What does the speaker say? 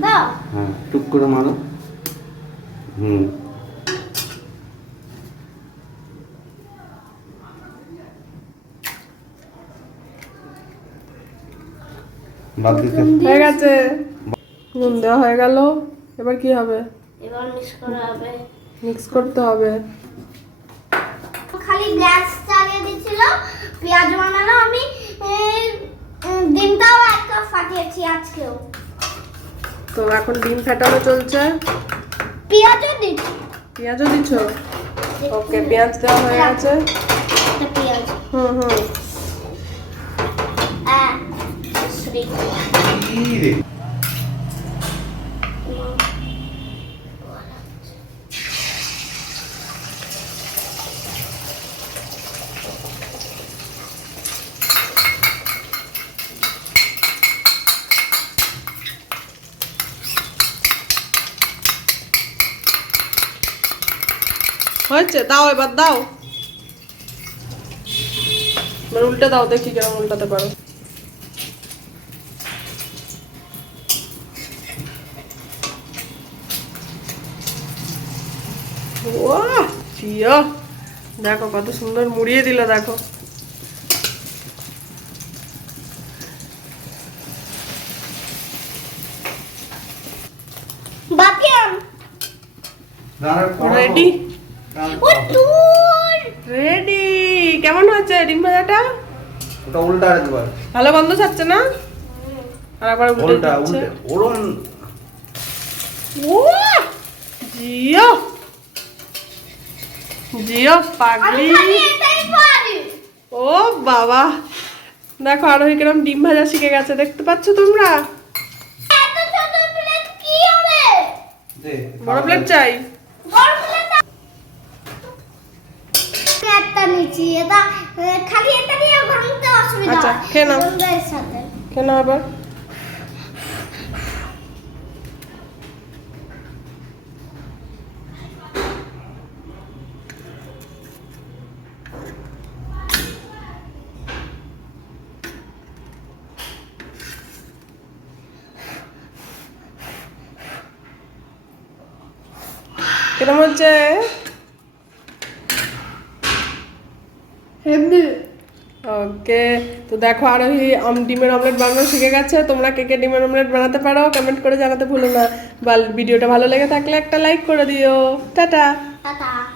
হ্যাঁ টুক করে মারো। হুম। হয়ে গেছে। নুন দেওয়া হয়ে গেল। এবার কি হবে? এবার মিক্স করা হবে। মিক্স করতে হবে। খালি গ্যাস চালিয়ে দিছিল পেঁয়াজ বানানো আমি। ডিমটাও এক কাপ ফাটিয়েছি আজকেও। তো এখন ডিম ফাটানো চলছে। পেঁয়াজও দিচ্ছি। পেঁয়াজও দিছো? ওকে পেঁয়াজ দেওয়া হয়ে গেছে। পেঁয়াজ। হুম হুম। হয়েছে? দাও এবার দাও। এবার উল্টে দাও দেখি কেমন উল্টাতে পারো। জিও দেখো কত সুন্দর মুড়িয়ে দিল দেখো। রেডি রেডি কেমন হয়েছে ডিম ভাজাটা? ওটা উল্টা একবার ভালো গন্ধ ছাড়ছে না? আর একবার উল্টে উল্টা ওরম! জিও! জিও পাগলি। ও বাবা। দেখো আরোহী কিরম ডিম ভাজা শিখে গেছে দেখতে পাচ্ছ তোমরা? এত প্লেট কি বড় প্লেট চাই। নিচ্ছি এটা খালি এটা দিয়ে ভাঙতে অসুবিধা আচ্ছা। খেয়ে নাও। আবার কিরম হচ্ছে ওকে তো দেখো আরোহী আম- ডিমের অমলেট বানানো শিখে গেছে। তোমরা কেকে কে ডিমের অমলেট বানাতে পারো কমেন্ট করে জানাতে ভুলো না। বা ভিডিওটা ভালো লেগে থাকলে একটা লাইক করে দিও। টাটা। টাটা।